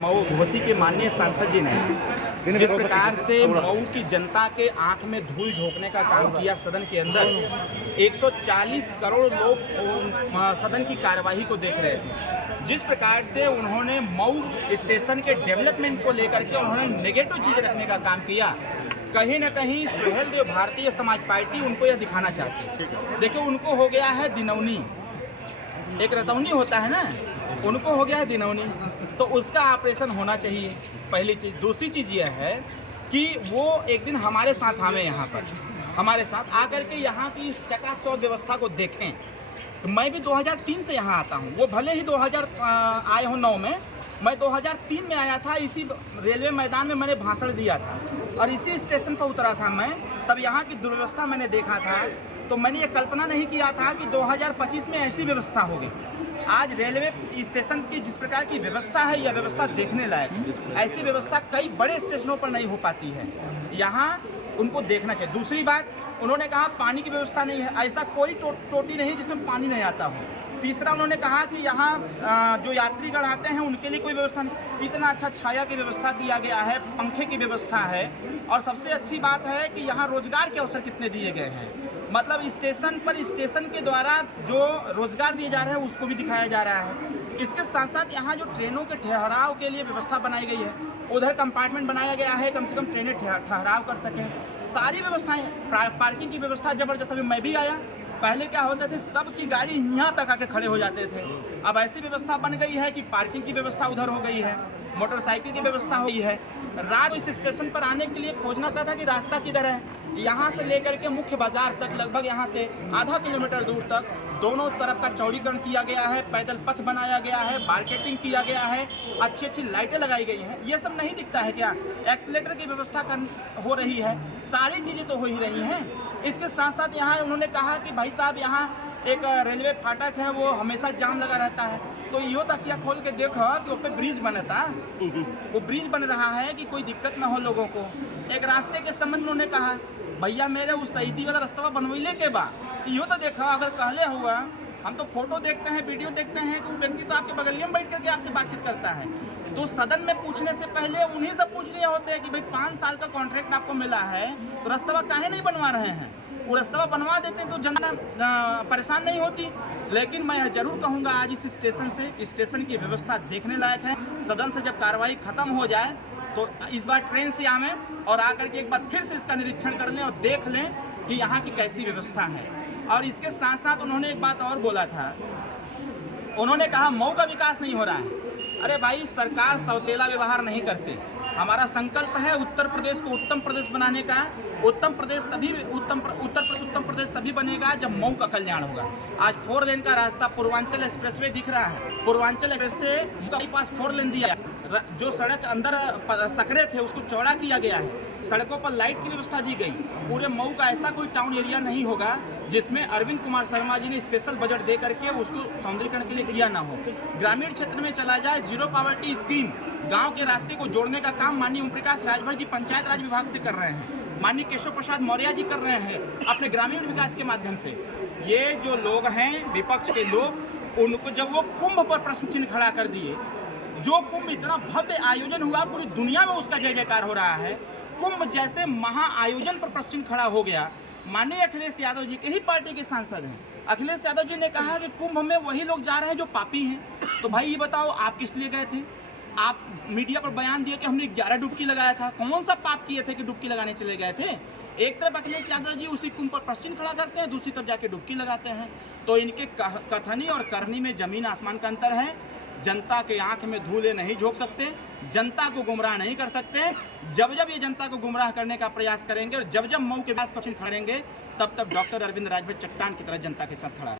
मऊ घोसी के माननीय सांसद जी ने जिस प्रकार से मऊ की जनता के आंख में धूल झोंकने का काम किया सदन के अंदर 140 करोड़ लोग सदन की कार्यवाही को देख रहे थे। जिस प्रकार से उन्होंने मऊ स्टेशन के डेवलपमेंट को लेकर के उन्होंने नेगेटिव चीज़ रखने का काम किया, कहीं ना कहीं सुहेल देव भारतीय समाज पार्टी उनको यह दिखाना चाहती है। देखिए, उनको हो गया है दिनौनी, एक रतौनी होता है ना, उनको हो गया है दिनौनी, तो उसका ऑपरेशन होना चाहिए। पहली चीज़। दूसरी चीज़ यह है कि वो एक दिन हमारे साथ आवे, यहाँ पर हमारे साथ आकर के यहाँ की इस चकाचौंध व्यवस्था को देखें। तो मैं भी 2003 से यहाँ आता हूँ, वो भले ही 2000 आए हो 9 में, मैं 2003 में आया था। इसी रेलवे मैदान में मैंने भाषण दिया था और इसी स्टेशन पर उतरा था मैं। तब यहाँ की दुर्व्यवस्था मैंने देखा था, तो मैंने ये कल्पना नहीं किया था कि 2025 में ऐसी व्यवस्था होगी। आज रेलवे स्टेशन की जिस प्रकार की व्यवस्था है, यह व्यवस्था देखने लायक है। ऐसी व्यवस्था कई बड़े स्टेशनों पर नहीं हो पाती है, यहाँ उनको देखना चाहिए। दूसरी बात, उन्होंने कहा पानी की व्यवस्था नहीं है। ऐसा कोई टोटी नहीं जिसमें पानी नहीं आता हो। तीसरा, उन्होंने कहा कि यहाँ जो यात्रीगण आते हैं उनके लिए कोई व्यवस्था नहीं। इतना अच्छा छाया की व्यवस्था किया गया है, पंखे की व्यवस्था है, और सबसे अच्छी बात है कि यहाँ रोजगार के अवसर कितने दिए गए हैं। मतलब स्टेशन पर स्टेशन के द्वारा जो रोजगार दिए जा रहे हैं उसको भी दिखाया जा रहा है। इसके साथ साथ यहाँ जो ट्रेनों के ठहराव के लिए व्यवस्था बनाई गई है, उधर कंपार्टमेंट बनाया गया है, कम से कम ट्रेनें ठहराव कर सकें। सारी व्यवस्थाएं, पार्किंग की व्यवस्था जबरदस्त। अभी मैं भी आया, पहले क्या होता थे, सबकी गाड़ी यहाँ तक आके खड़े हो जाते थे। अब ऐसी व्यवस्था बन गई है कि पार्किंग की व्यवस्था उधर हो गई है, मोटरसाइकिल की व्यवस्था हुई है। रात इस स्टेशन पर आने के लिए खोजना था कि रास्ता किधर है। यहाँ से लेकर के मुख्य बाजार तक, लगभग यहाँ से आधा किलोमीटर दूर तक दोनों तरफ का चौड़ीकरण किया गया है, पैदल पथ बनाया गया है, मार्केटिंग किया गया है, अच्छी अच्छी लाइटें लगाई गई हैं। ये सब नहीं दिखता है क्या? एक्सीलेटर की व्यवस्था हो रही है, सारी चीज़ें तो हो ही रही हैं। इसके साथ साथ यहाँ उन्होंने कहा कि भाई साहब, यहाँ एक रेलवे फाटक है, वो हमेशा जाम लगा रहता है। तो यो तकिया खोल के देखो कि वो पे ब्रिज बनता, वो ब्रिज बन रहा है कि कोई दिक्कत ना हो लोगों को। एक रास्ते के संबंध में उन्होंने कहा, भैया मेरे उस शहीदी वाला रास्ता बनवैले के बा, यो तो देखा, अगर कहले हुआ, हम तो फोटो देखते हैं, वीडियो देखते हैं कि वो व्यक्ति तो आपके बगलिया में बैठ करके आपसे बातचीत करता है। तो सदन में पूछने से पहले उन्हीं से पूछ लिए होते हैं कि भाई 5 साल का कॉन्ट्रैक्ट आपको मिला है, तो रास्ता काहे नहीं बनवा रहे हैं? वो रास्ता बनवा देते हैं तो जनता परेशान नहीं होती। लेकिन मैं जरूर कहूँगा, आज इस स्टेशन से, स्टेशन की व्यवस्था देखने लायक है। सदन से जब कार्रवाई खत्म हो जाए तो इस बार ट्रेन से आवें और आकर के एक बार फिर से इसका निरीक्षण कर लें और देख लें कि यहाँ की कैसी व्यवस्था है। और इसके साथ साथ उन्होंने एक बात और बोला था, उन्होंने कहा मऊ का विकास नहीं हो रहा है। अरे भाई, सरकार सौतेला व्यवहार नहीं करते। हमारा संकल्प है उत्तर प्रदेश को उत्तम प्रदेश बनाने का। उत्तर प्रदेश तभी बनेगा जब मऊ का कल्याण होगा। आज 4 लेन का रास्ता, पूर्वांचल एक्सप्रेसवे दिख रहा है, पूर्वांचल एक्सप्रेस से के पास 4 लेन दिया है। जो सड़क अंदर सकरे थे उसको चौड़ा किया गया है, सड़कों पर लाइट की व्यवस्था दी गई। पूरे मऊ का ऐसा कोई टाउन एरिया नहीं होगा जिसमें अरविंद कुमार शर्मा जी ने स्पेशल बजट दे करके उसको सौंदर्यीकरण के लिए किया ना हो। ग्रामीण क्षेत्र में चला जाए, जीरो पॉवर्टी स्कीम, गांव के रास्ते को जोड़ने का काम माननीय ओम प्रकाश राजभर जी पंचायत राज विभाग से कर रहे हैं, माननीय केशव प्रसाद मौर्य जी कर रहे हैं अपने ग्रामीण विकास के माध्यम से। ये जो लोग हैं विपक्ष के लोग, उनको जब वो कुंभ पर प्रश्न चिन्ह खड़ा कर दिए, जो कुंभ इतना भव्य आयोजन हुआ, पूरी दुनिया में उसका जय जयकार हो रहा है, कुंभ जैसे महा आयोजन पर प्रश्न चिन्ह खड़ा हो गया। माननीय अखिलेश यादव जी के ही पार्टी के सांसद हैं, अखिलेश यादव जी ने कहा कि कुंभ में वही लोग जा रहे हैं जो पापी हैं। तो भाई ये बताओ, आप किस लिए गए थे? आप मीडिया पर बयान दिए कि हमने 11 डुबकी लगाया था। कौन सा पाप किए थे कि डुबकी लगाने चले गए थे? एक तरफ अखिलेश यादव जी उसी कुंभ पर प्रश्न खड़ा करते हैं, दूसरी तरफ जाके डुबकी लगाते हैं। तो इनके कथनी और करनी में जमीन आसमान का अंतर है। जनता के आंख में धूले नहीं झोंक सकते, जनता को गुमराह नहीं कर सकते। जब जब ये जनता को गुमराह करने का प्रयास करेंगे और जब जब मऊ के पास प्रश्न खड़ेंगे, तब तब डॉक्टर अरविंद राजभर चट्टान की तरह जनता के साथ खड़ा है।